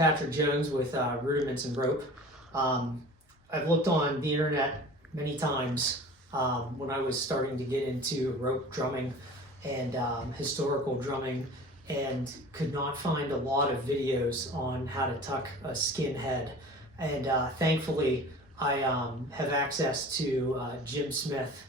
Patrick Jones with Rudiments and Rope. I've looked on the internet many times when I was starting to get into rope drumming and historical drumming, and could not find a lot of videos on how to tuck a skin head. And thankfully, I have access to Jim Smith,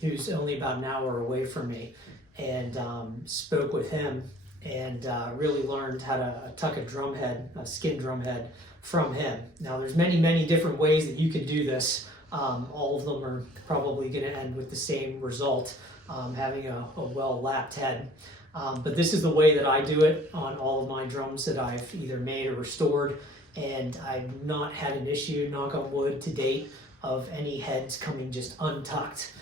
who's only about an hour away from me, and spoke with him and really learned how to tuck a drum head, a skin drum head, from him. Now, there's many different ways that you can do this. All of them are probably going to end with the same result, having a well-lapped head. But this is the way that I do it on all of my drums that I've either made or restored, and I've not had an issue, knock on wood, to date, of any heads coming just untucked.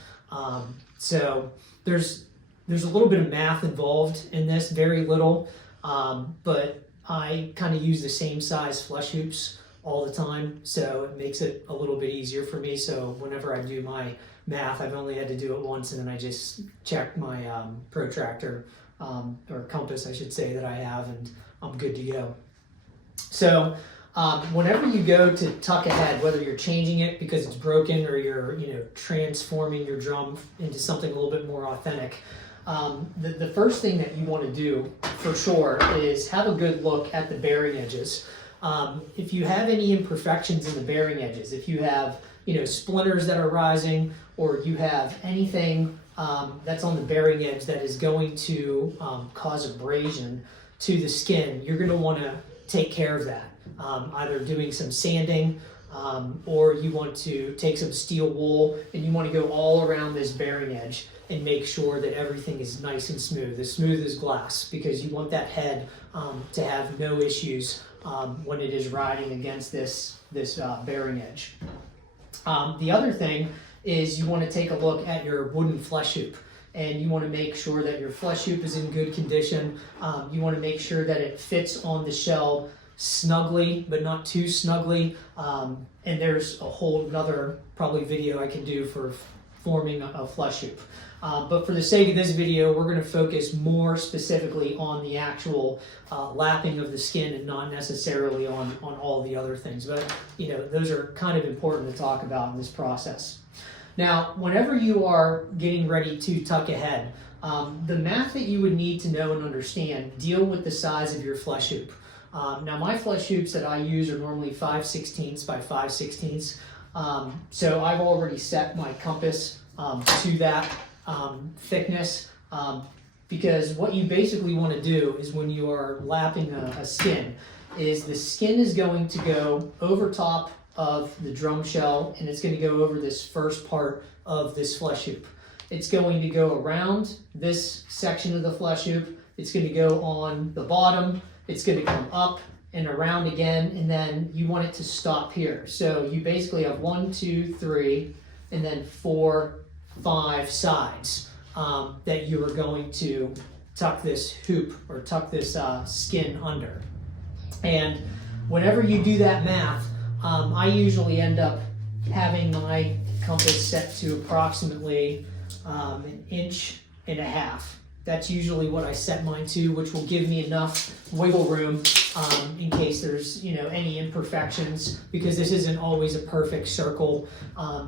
So there's a little bit of math involved in this, very little, but I kind of use the same size flesh hoops all the time, so it makes it a little bit easier for me. So whenever I do my math, I've only had to do it once, and then I just check my protractor, or compass, I should say, that I have, and I'm good to go. So whenever you go to tuck a head, whether you're changing it because it's broken or you're transforming your drum into something a little bit more authentic, the first thing that you want to do for sure is have a good look at the bearing edges. If you have any imperfections in the bearing edges, if you have splinters that are rising, or you have anything that's on the bearing edge that is going to cause abrasion to the skin, you're going to want to take care of that. Either doing some sanding, or you want to take some steel wool and you want to go all around this bearing edge and make sure that everything is nice and smooth as glass, because you want that head to have no issues when it is riding against this bearing edge. The other thing is you want to take a look at your wooden flesh hoop, and you want to make sure that your flesh hoop is in good condition. You want to make sure that it fits on the shell snugly, but not too snugly. And there's a whole another probably video I can do for forming a flesh hoop. But for the sake of this video, we're going to focus more specifically on the actual lapping of the skin, and not necessarily on all the other things. But those are kind of important to talk about in this process. Now, whenever you are getting ready to tuck a head, the math that you would need to know and understand deal with the size of your flesh hoop. Now, my flesh hoops that I use are normally 5/16 by 5/16. So I've already set my compass to that thickness, because what you basically want to do is, when you are lapping a skin, is the skin is going to go over top of the drum shell, and it's going to go over this first part of this flesh hoop. It's going to go around this section of the flesh hoop. It's going to go on the bottom. It's going to come up and around again, and then you want it to stop here. So you basically have 1, 2, 3, and then 4, 5 sides that you are going to tuck this hoop, or tuck this skin under. And whenever you do that math, I usually end up having my compass set to approximately 1.5 inches. That's usually what I set mine to, which will give me enough wiggle room in case there's any imperfections, because this isn't always a perfect circle.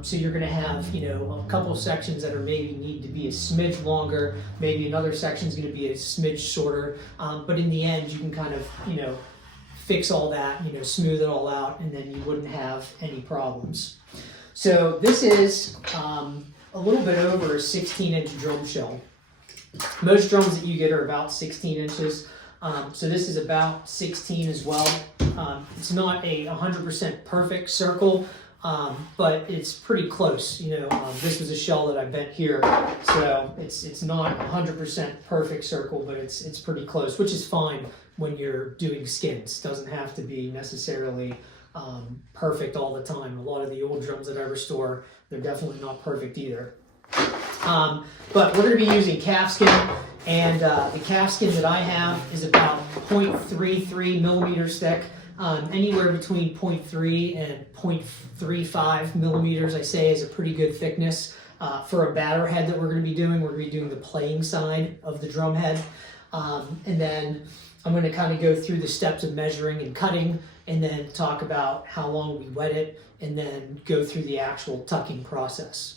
So you're going to have a couple sections that are maybe need to be a smidge longer, maybe another section is going to be a smidge shorter. But in the end, you can kind of fix all that, smooth it all out, and then you wouldn't have any problems. So this is a little bit over a 16-inch drum shell. Most drums that you get are about 16 inches. So this is about 16 as well. It's not a 100% perfect circle, but it's pretty close. This was a shell that I bent here, so it's not 100% perfect circle, but it's pretty close, which is fine when you're doing skins. It doesn't have to be necessarily perfect all the time. A lot of the old drums that I restore, they're definitely not perfect either. But we're going to be using calfskin, and the calfskin that I have is about 0.33 millimeters thick, anywhere between 0.3 and 0.35 millimeters, I say, is a pretty good thickness for a batter head that we're going to be doing. We're going to be doing the playing side of the drum head. And then I'm going to kind of go through the steps of measuring and cutting, and then talk about how long we wet it, and then go through the actual tucking process.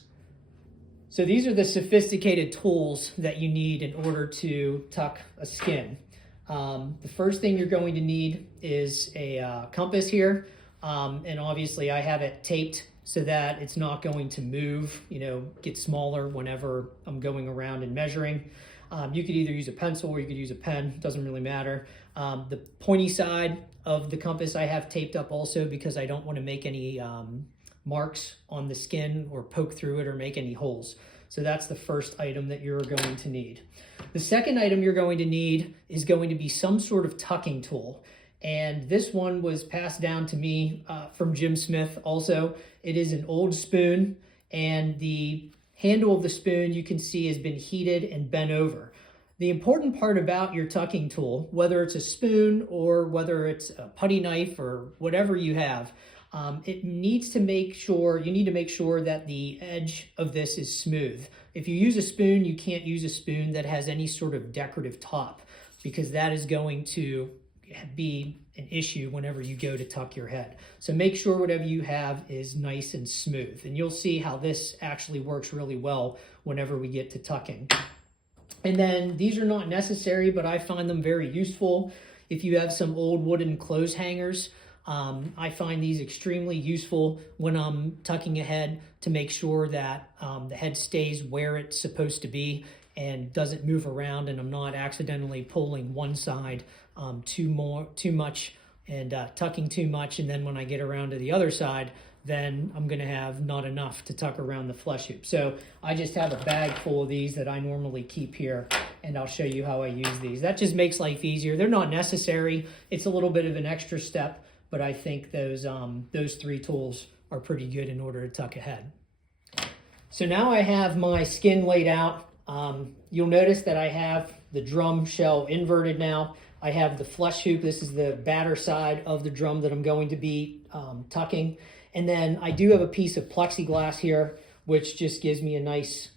So these are the sophisticated tools that you need in order to tuck a skin. The first thing you're going to need is a compass here, and obviously I have it taped so that it's not going to move, get smaller whenever I'm going around and measuring. You could either use a pencil or you could use a pen, doesn't really matter. The pointy side of the compass I have taped up also because I don't want to make any marks on the skin or poke through it or make any holes. So that's the first item that you're going to need. The second item you're going to need is going to be some sort of tucking tool. And this one was passed down to me from Jim Smith also. It is an old spoon, and the handle of the spoon you can see has been heated and bent over. The important part about your tucking tool, whether it's a spoon or whether it's a putty knife or whatever you have, you need to make sure that the edge of this is smooth. If you use a spoon, you can't use a spoon that has any sort of decorative top, because that is going to be an issue whenever you go to tuck your head. So make sure whatever you have is nice and smooth, and you'll see how this actually works really well whenever we get to tucking. And then these are not necessary, but I find them very useful. If you have some old wooden clothes hangers, I find these extremely useful when I'm tucking a head to make sure that the head stays where it's supposed to be and doesn't move around, and I'm not accidentally pulling one side too much and tucking too much, and then when I get around to the other side, then I'm going to have not enough to tuck around the flesh hoop. So I just have a bag full of these that I normally keep here, and I'll show you how I use these. That just makes life easier. They're not necessary. It's a little bit of an extra step, but I think those three tools are pretty good in order to tuck a head. So now I have my skin laid out. You'll notice that I have the drum shell inverted now. I have the flesh hoop. This is the batter side of the drum that I'm going to be tucking. And then I do have a piece of plexiglass here, which just gives me a nice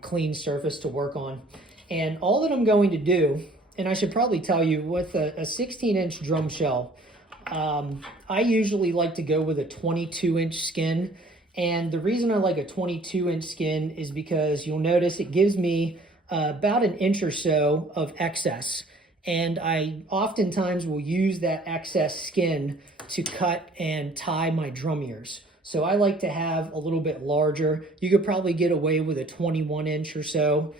clean surface to work on. And all that I'm going to do, and I should probably tell you, with a 16-inch drum shell, I usually like to go with a 22-inch skin. And the reason I like a 22-inch skin is because you'll notice it gives me about an inch or so of excess. And I oftentimes will use that excess skin to cut and tie my drum ears. So I like to have a little bit larger. You could probably get away with a 21-inch or so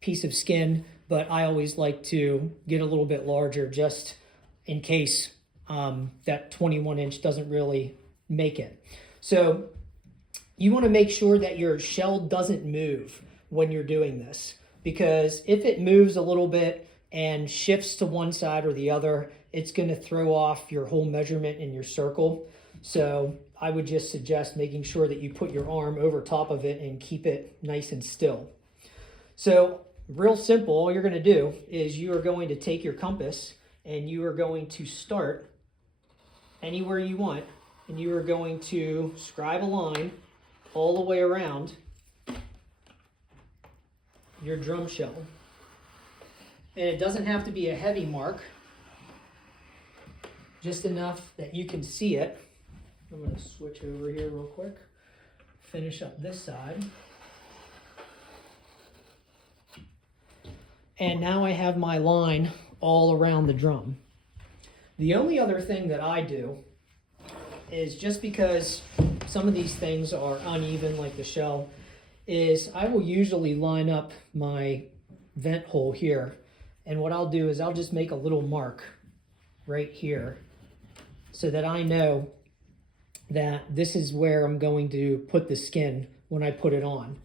piece of skin, but I always like to get a little bit larger just in case that 21-inch doesn't really make it. So you want to make sure that your shell doesn't move when you're doing this, because if it moves a little bit and shifts to one side or the other, it's going to throw off your whole measurement in your circle. So I would just suggest making sure that you put your arm over top of it and keep it nice and still. So real simple, all you're going to do is you are going to take your compass and you are going to start anywhere you want, and you are going to scribe a line all the way around your drum shell. And it doesn't have to be a heavy mark, just enough that you can see it. I'm going to switch over here real quick, finish up this side. And now I have my line all around the drum. The only other thing that I do is, just because some of these things are uneven, like the shell, is I will usually line up my vent hole here. And what I'll do is I'll just make a little mark right here so that I know that this is where I'm going to put the skin when I put it on.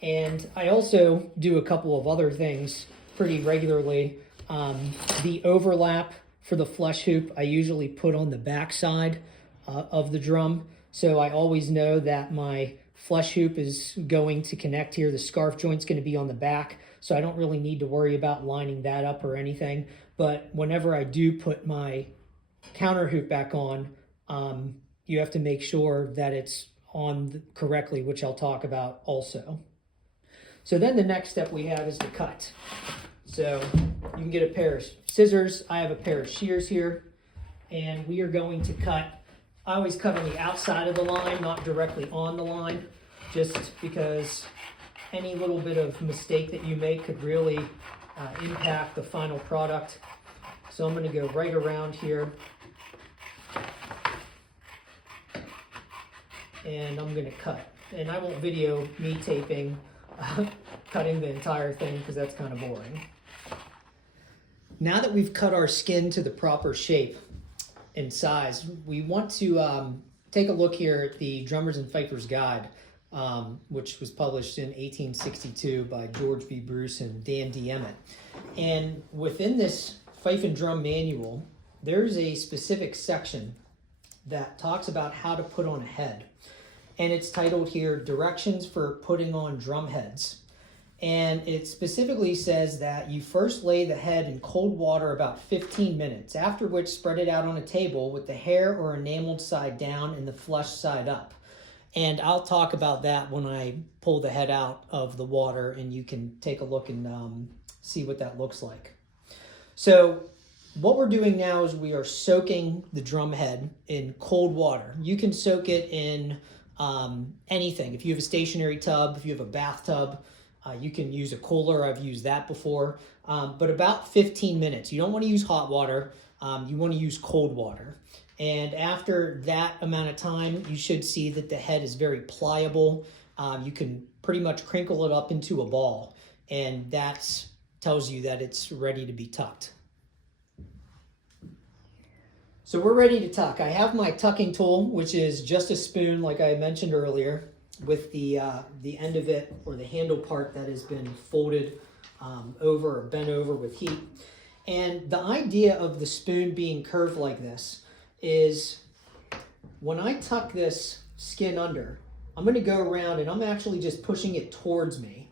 And I also do a couple of other things pretty regularly. The overlap for the flesh hoop, I usually put on the back side of the drum. So I always know that my flesh hoop is going to connect here. The scarf joint's going to be on the back. So I don't really need to worry about lining that up or anything. But whenever I do put my counter hoop back on, you have to make sure that it's on correctly, which I'll talk about also. So then the next step we have is the cut. So you can get a pair of scissors. I have a pair of shears here, and we are going to cut. I always cut on the outside of the line, not directly on the line, just because any little bit of mistake that you make could really impact the final product. So I'm going to go right around here, and I'm going to cut. And I won't video me taping, cutting the entire thing, because that's kind of boring. Now that we've cut our skin to the proper shape and size, we want to take a look here at the Drummers and Fifers Guide, which was published in 1862 by George B. Bruce and Dan D. Emmett. And within this fife and drum manual, there's a specific section that talks about how to put on a head. And it's titled here, Directions for Putting on Drum Heads. And it specifically says that you first lay the head in cold water about 15 minutes, after which spread it out on a table with the hair or enameled side down and the flesh side up. And I'll talk about that when I pull the head out of the water, and you can take a look and see what that looks like. So what we're doing now is we are soaking the drum head in cold water. You can soak it in anything. If you have a stationary tub, if you have a bathtub, you can use a cooler. I've used that before, but about 15 minutes. You don't want to use hot water. You want to use cold water. And after that amount of time, you should see that the head is very pliable. You can pretty much crinkle it up into a ball, and that tells you that it's ready to be tucked. So we're ready to tuck. I have my tucking tool, which is just a spoon, like I mentioned earlier, with the end of it, or the handle part, that has been folded over or bent over with heat. And the idea of the spoon being curved like this is, when I tuck this skin under, I'm going to go around and I'm actually just pushing it towards me.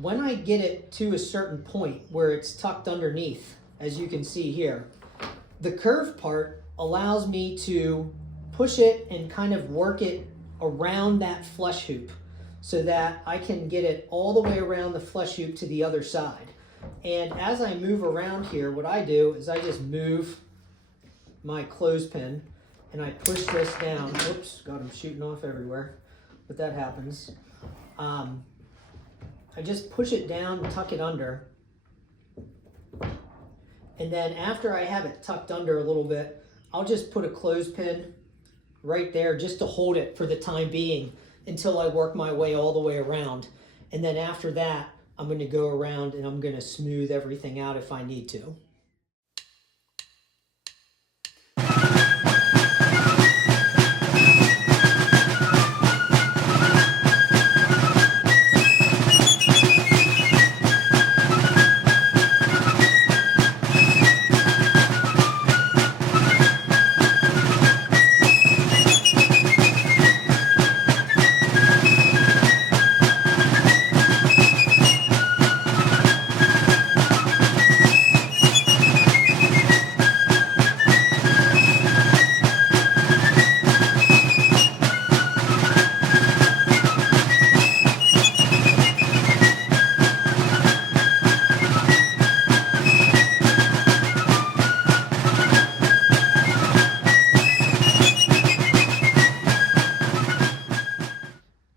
When I get it to a certain point where it's tucked underneath, as you can see here, the curved part allows me to push it and kind of work it around that flesh hoop, so that I can get it all the way around the flesh hoop to the other side. And as I move around here, what I do is I just move my clothespin and I push this down. Oops, God, I'm shooting off everywhere, but that happens. I just push it down, tuck it under, and then after I have it tucked under a little bit, I'll just put a clothespin right there just to hold it for the time being until I work my way all the way around. And then after that, I'm going to go around and I'm going to smooth everything out if I need to.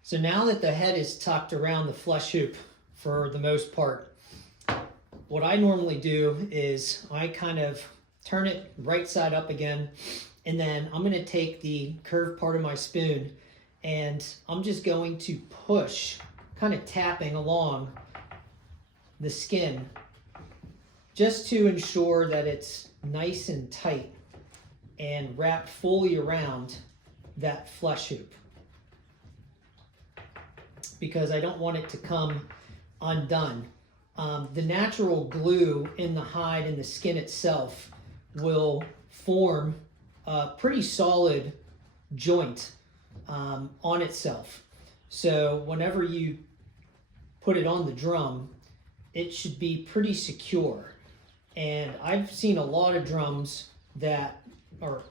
So now that the head is tucked around the flesh hoop for the most part, what I normally do is I kind of turn it right side up again, and then I'm going to take the curved part of my spoon and I'm just going to push, kind of tapping along the skin, just to ensure that it's nice and tight and wrapped fully around that flesh hoop, because I don't want it to come undone. The natural glue in the hide and the skin itself will form a pretty solid joint on itself. So whenever you put it on the drum, it should be pretty secure. And I've seen a lot of drums that are,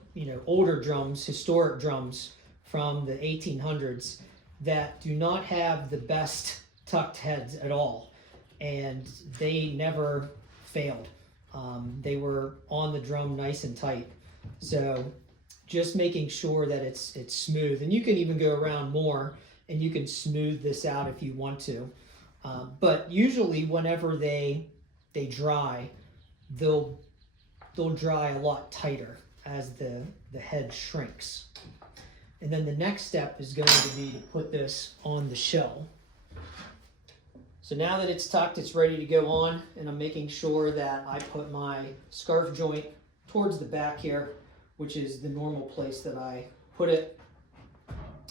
older drums, historic drums from the 1800s, that do not have the best tucked heads at all. and they never failed. They were on the drum nice and tight. So just making sure that it's smooth, and you can even go around more and you can smooth this out if you want to. But usually whenever they dry, they'll dry a lot tighter as the head shrinks. And then the next step is going to be to put this on the shell. So now that it's tucked, it's ready to go on, and I'm making sure that I put my scarf joint towards the back here, which is the normal place that I put it.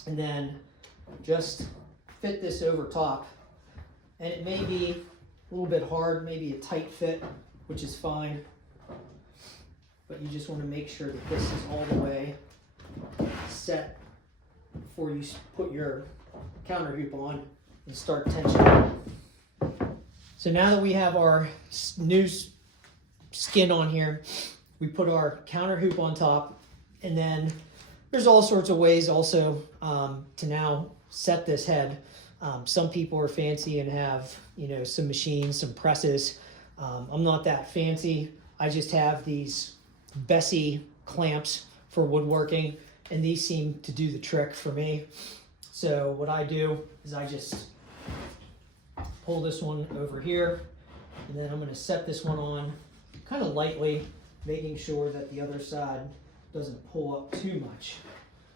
And then just fit this over top. And it may be a little bit hard, maybe a tight fit, which is fine. But you just want to make sure that this is all the way set before you put your counter hoop on and start tensioning. So now that we have our new skin on here, we put our counter hoop on top, and then there's all sorts of ways also to now set this head. Some people are fancy and have, you know, some machines, some presses. I'm not that fancy. I just have these Bessey clamps for woodworking, and these seem to do the trick for me. So what I do is I just pull this one over here, and then I'm going to set this one on kind of lightly, making sure that the other side doesn't pull up too much.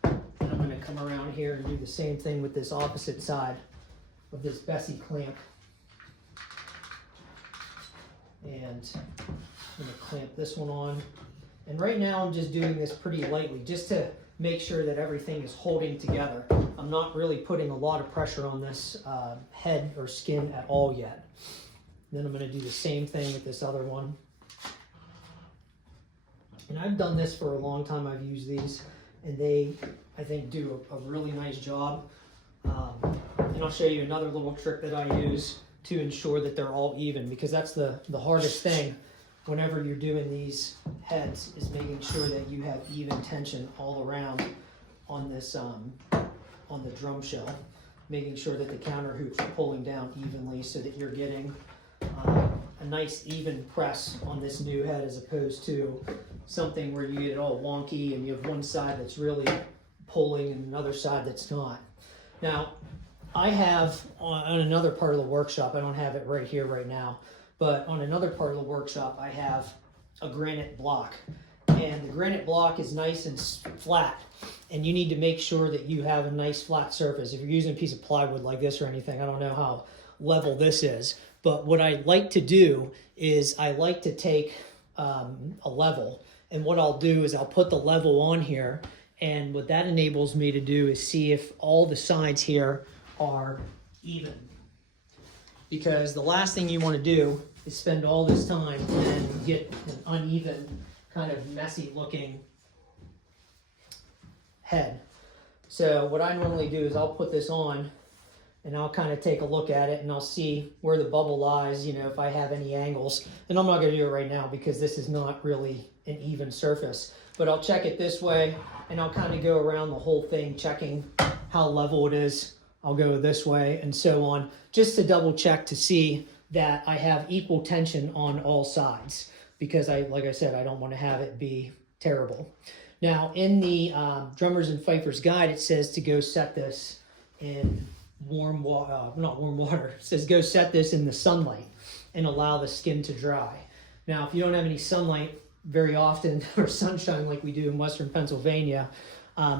And I'm going to come around here and do the same thing with this opposite side of this Bessey clamp. And I'm going to clamp this one on. And right now I'm just doing this pretty lightly, just to make sure that everything is holding together. I'm not really putting a lot of pressure on this head or skin at all yet. Then I'm going to do the same thing with this other one. And I've done this for a long time. I've used these, and they, I think, do a really nice job. And I'll show you another little trick that I use to ensure that they're all even, because that's the hardest thing whenever you're doing these heads, is making sure that you have even tension all around on this on the drum shell, making sure that the counter hoops are pulling down evenly so that you're getting a nice even press on this new head, as opposed to something where you get it all wonky and you have one side that's really pulling and another side that's not. Now, I have on another part of the workshop, I don't have it right here right now, but on another part of the workshop, I have a granite block. And the granite block is nice and flat, and you need to make sure that you have a nice flat surface. If you're using a piece of plywood like this or anything, I don't know how level this is, but what I like to do is I like to take a level, and what I'll do is I'll put the level on here, and what that enables me to do is see if all the sides here are even. Because the last thing you want to do is spend all this time and get an uneven, kind of messy looking head. So what I normally do is I'll put this on and I'll kind of take a look at it, and I'll see where the bubble lies, you know, if I have any angles. And I'm not going to do it right now because this is not really an even surface. But I'll check it this way, and I'll kind of go around the whole thing checking how level it is. I'll go this way and so on, just to double check to see that I have equal tension on all sides, because like I said, I don't want to have it be terrible. Now, in the Drummers and Fifers Guide, it says to go set this in warm water, not warm water, it says go set this in the sunlight and allow the skin to dry. Now, if you don't have any sunlight very often, or sunshine like we do in Western Pennsylvania,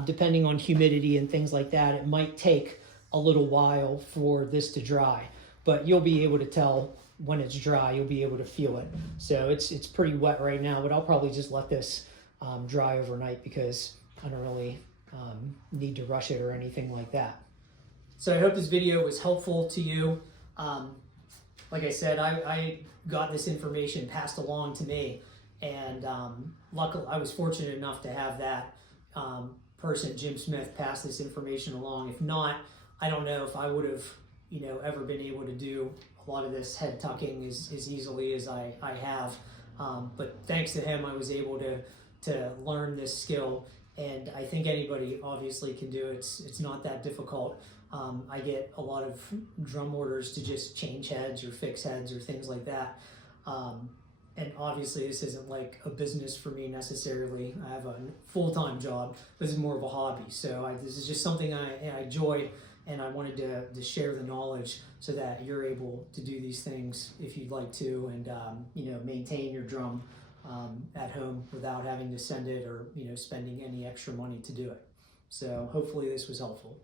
depending on humidity and things like that, it might take a little while for this to dry, but you'll be able to tell when it's dry. You'll be able to feel it. So it's pretty wet right now, but I'll probably just let this dry overnight, because I don't really need to rush it or anything like that. So I hope this video was helpful to you. Like I said, I got this information passed along to me, and luckily I was fortunate enough to have that person, Jim Smith, pass this information along. If not, I don't know if I would have, you know, ever been able to do a lot of this head tucking as easily as I have. But thanks to him, I was able to learn this skill and I think anybody obviously can do it. It's not that difficult. I get a lot of drum orders to just change heads or fix heads or things like that. And obviously this isn't like a business for me necessarily. I have a full-time job. This is more of a hobby. So this is just something I enjoy, and I wanted to share the knowledge so that you're able to do these things if you'd like to, and maintain your drum at home without having to send it or spending any extra money to do it. So hopefully this was helpful.